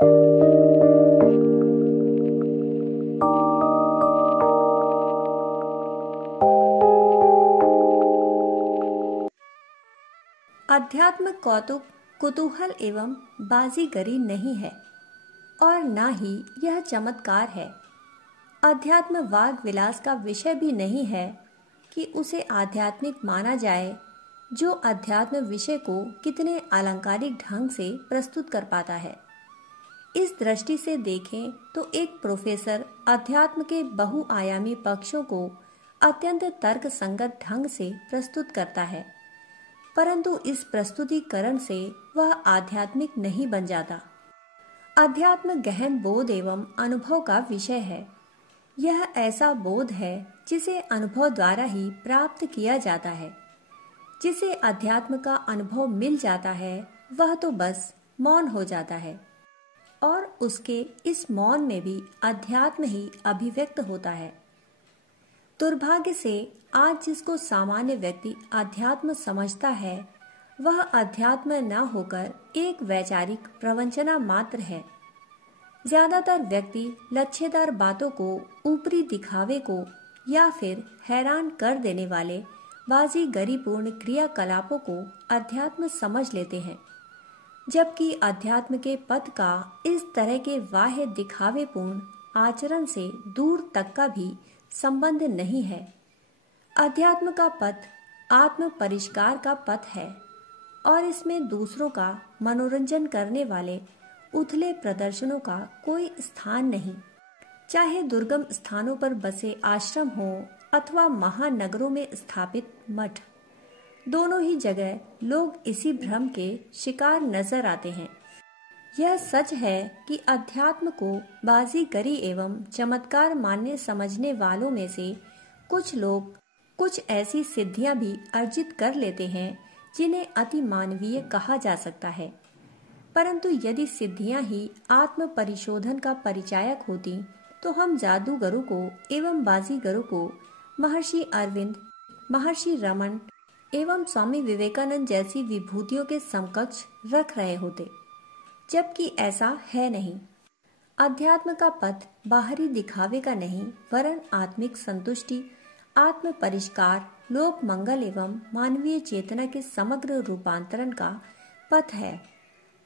अध्यात्म कौतुक, कुतूहल एवं बाजीगरी नहीं है और न ही यह चमत्कार है। अध्यात्म वाग विलास का विषय भी नहीं है कि उसे आध्यात्मिक माना जाए, जो अध्यात्म विषय को कितने अलंकारिक ढंग से प्रस्तुत कर पाता है। इस दृष्टि से देखें तो एक प्रोफेसर अध्यात्म के बहुआयामी पक्षों को अत्यंत तर्क संगत ढंग से प्रस्तुत करता है, परंतु इस प्रस्तुतिकरण से वह आध्यात्मिक नहीं बन जाता। अध्यात्म गहन बोध एवं अनुभव का विषय है। यह ऐसा बोध है जिसे अनुभव द्वारा ही प्राप्त किया जाता है। जिसे अध्यात्म का अनुभव मिल जाता है वह तो बस मौन हो जाता है और उसके इस मौन में भी अध्यात्म ही अभिव्यक्त होता है। दुर्भाग्य से आज जिसको सामान्य व्यक्ति अध्यात्म समझता है वह अध्यात्म न होकर एक वैचारिक प्रवंचना मात्र है। ज्यादातर व्यक्ति लच्छेदार बातों को, ऊपरी दिखावे को या फिर हैरान कर देने वाले बाजीगरीपूर्ण क्रियाकलापों को अध्यात्म समझ लेते हैं, जबकि अध्यात्म के पथ का इस तरह के बाह्य दिखावेपूर्ण आचरण से दूर तक का भी संबंध नहीं है। अध्यात्म का पथ आत्म परिष्कार का पथ है और इसमें दूसरों का मनोरंजन करने वाले उथले प्रदर्शनों का कोई स्थान नहीं। चाहे दुर्गम स्थानों पर बसे आश्रम हो अथवा महानगरों में स्थापित मठ, दोनों ही जगह लोग इसी भ्रम के शिकार नजर आते हैं। यह सच है कि अध्यात्म को बाजीगरी एवं चमत्कार मानने समझने वालों में से कुछ लोग कुछ ऐसी सिद्धियां भी अर्जित कर लेते हैं जिन्हें अति मानवीय कहा जा सकता है, परंतु यदि सिद्धियां ही आत्म परिशोधन का परिचायक होती तो हम जादूगरों को एवं बाजीगरों को महर्षि अरविंद, महर्षि रमन एवं स्वामी विवेकानंद जैसी विभूतियों के समकक्ष रख रहे होते, जबकि ऐसा है नहीं। अध्यात्म का पथ बाहरी दिखावे का नहीं वरन आत्मिक संतुष्टि, आत्म परिष्कार, लोक मंगल एवं मानवीय चेतना के समग्र रूपांतरण का पथ है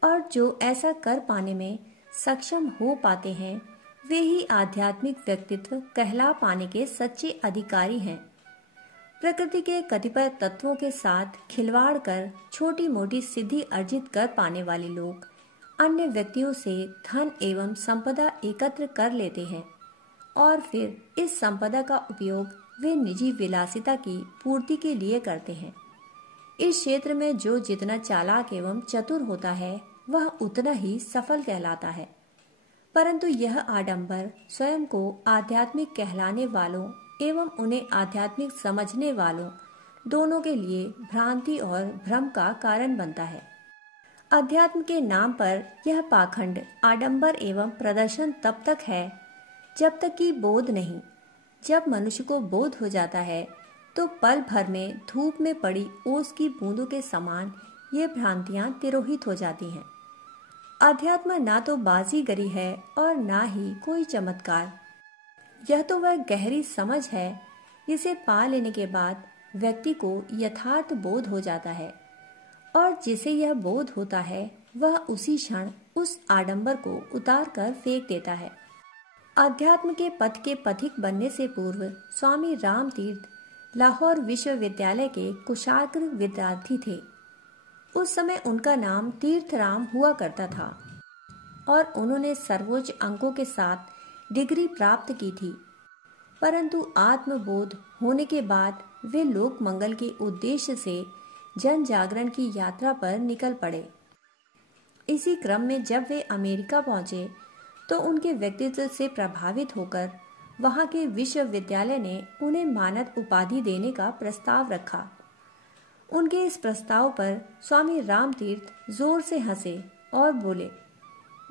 और जो ऐसा कर पाने में सक्षम हो पाते हैं वे ही आध्यात्मिक व्यक्तित्व कहला पाने के सच्चे अधिकारी हैं। प्रकृति के कतिपय तत्वों के साथ खिलवाड़ कर छोटी मोटी सिद्धि अर्जित कर पाने वाले लोग अन्य व्यक्तियों से धन एवं संपदा एकत्र कर लेते हैं और फिर इस संपदा का उपयोग वे निजी विलासिता की पूर्ति के लिए करते हैं। इस क्षेत्र में जो जितना चालाक एवं चतुर होता है वह उतना ही सफल कहलाता है, परंतु यह आडंबर स्वयं को आध्यात्मिक कहलाने वालों एवं उन्हें आध्यात्मिक समझने वालों दोनों के लिए भ्रांति और भ्रम का कारण बनता है। अध्यात्म के नाम पर यह पाखंड, आडंबर एवं प्रदर्शन तब तक है जब तक कि बोध नहीं। जब मनुष्य को बोध हो जाता है तो पल भर में धूप में पड़ी ओस की बूंदों के समान ये भ्रांतियां तिरोहित हो जाती हैं। अध्यात्म ना तो बाजीगरी है और ना ही कोई चमत्कार। यह तो वह गहरी समझ है जिसे पा लेने के बाद व्यक्ति को यथार्थ बोध हो जाता है और जिसे यह बोध होता है वह उसी क्षण उस आडंबर को उतार कर फेंक देता है। अध्यात्म के पथ के पथिक बनने से पूर्व स्वामी राम तीर्थ लाहौर विश्वविद्यालय के कुशाग्र विद्यार्थी थे। उस समय उनका नाम तीर्थराम हुआ करता था और उन्होंने सर्वोच्च अंकों के साथ डिग्री प्राप्त की थी, परंतु आत्मबोध होने के बाद वे लोक मंगल के उद्देश्य से जन जागरण की यात्रा पर निकल पड़े। इसी क्रम में जब वे अमेरिका पहुंचे तो उनके व्यक्तित्व से प्रभावित होकर वहां के विश्वविद्यालय ने उन्हें मानद उपाधि देने का प्रस्ताव रखा। उनके इस प्रस्ताव पर स्वामी राम तीर्थ जोर से हंसे और बोले,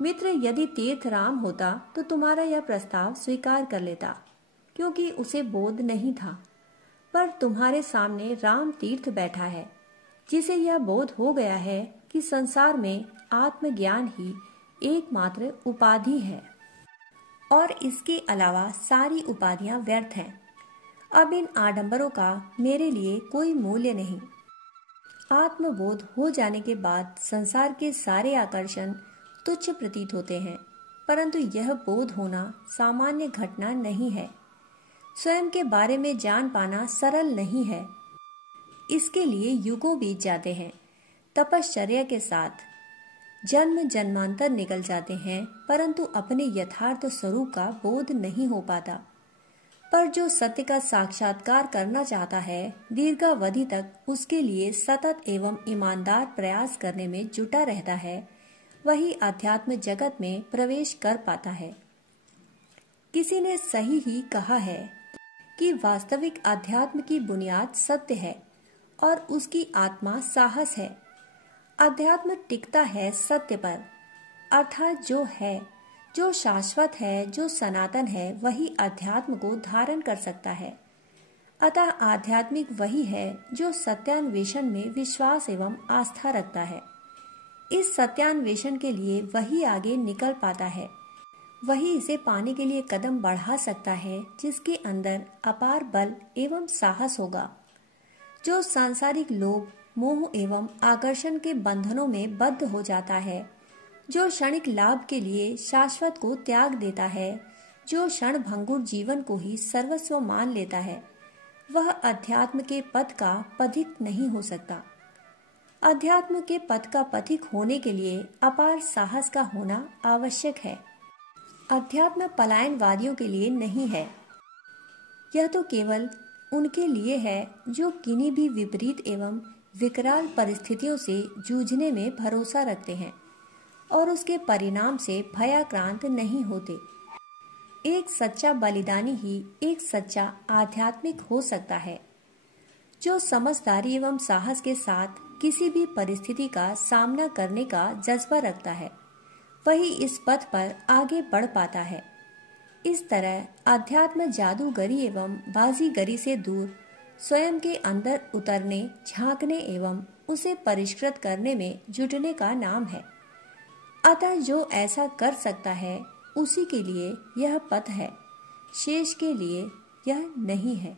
मित्र, यदि तीर्थराम होता तो तुम्हारा यह प्रस्ताव स्वीकार कर लेता, क्योंकि उसे बोध नहीं था, पर तुम्हारे सामने राम तीर्थ बैठा है जिसे यह बोध हो गया है कि संसार में आत्मज्ञान ही एकमात्र उपाधि है और इसके अलावा सारी उपाधियां व्यर्थ हैं। अब इन आडंबरों का मेरे लिए कोई मूल्य नहीं। आत्मबोध हो जाने के बाद संसार के सारे आकर्षण तुच्छ प्रतीत होते हैं, परंतु यह बोध होना सामान्य घटना नहीं है। स्वयं के बारे में जान पाना सरल नहीं है। इसके लिए युगों बीत जाते हैं, तपश्चर्या के साथ जन्म जन्मांतर निकल जाते हैं, परंतु अपने यथार्थ स्वरूप का बोध नहीं हो पाता। पर जो सत्य का साक्षात्कार करना चाहता है, दीर्घावधि तक उसके लिए सतत एवं ईमानदार प्रयास करने में जुटा रहता है, वही अध्यात्म जगत में प्रवेश कर पाता है। किसी ने सही ही कहा है कि वास्तविक अध्यात्म की बुनियाद सत्य है और उसकी आत्मा साहस है। अध्यात्म टिकता है सत्य पर, अर्थात जो है, जो शाश्वत है, जो सनातन है, वही अध्यात्म को धारण कर सकता है। अतः आध्यात्मिक वही है जो सत्यान्वेषण में विश्वास एवं आस्था रखता है। इस सत्यान्वेषण के लिए वही आगे निकल पाता है, वही इसे पाने के लिए कदम बढ़ा सकता है, जिसके अंदर अपार बल एवं साहस होगा। जो सांसारिक लोभ, मोह एवं आकर्षण के बंधनों में बद्ध हो जाता है, जो क्षणिक लाभ के लिए शाश्वत को त्याग देता है, जो क्षण भंगुर जीवन को ही सर्वस्व मान लेता है, वह अध्यात्म के पथ का पथिक नहीं हो सकता। अध्यात्म के पथ का पथिक होने के लिए अपार साहस का होना आवश्यक है। अध्यात्म पलायनवादियों के लिए नहीं है। यह तो केवल उनके लिए है जो किन्हीं भी विपरीत एवं विकराल परिस्थितियों से जूझने में भरोसा रखते हैं और उसके परिणाम से भयाक्रांत नहीं होते। एक सच्चा बलिदानी ही एक सच्चा आध्यात्मिक हो सकता है, जो समझदारी एवं साहस के साथ किसी भी परिस्थिति का सामना करने का जज्बा रखता है, वही इस पथ पर आगे बढ़ पाता है। इस तरह अध्यात्म जादूगरी एवं बाजीगरी से दूर स्वयं के अंदर उतरने, झांकने एवं उसे परिष्कृत करने में जुटने का नाम है। अतः जो ऐसा कर सकता है, उसी के लिए यह पथ है, शेष के लिए यह नहीं है।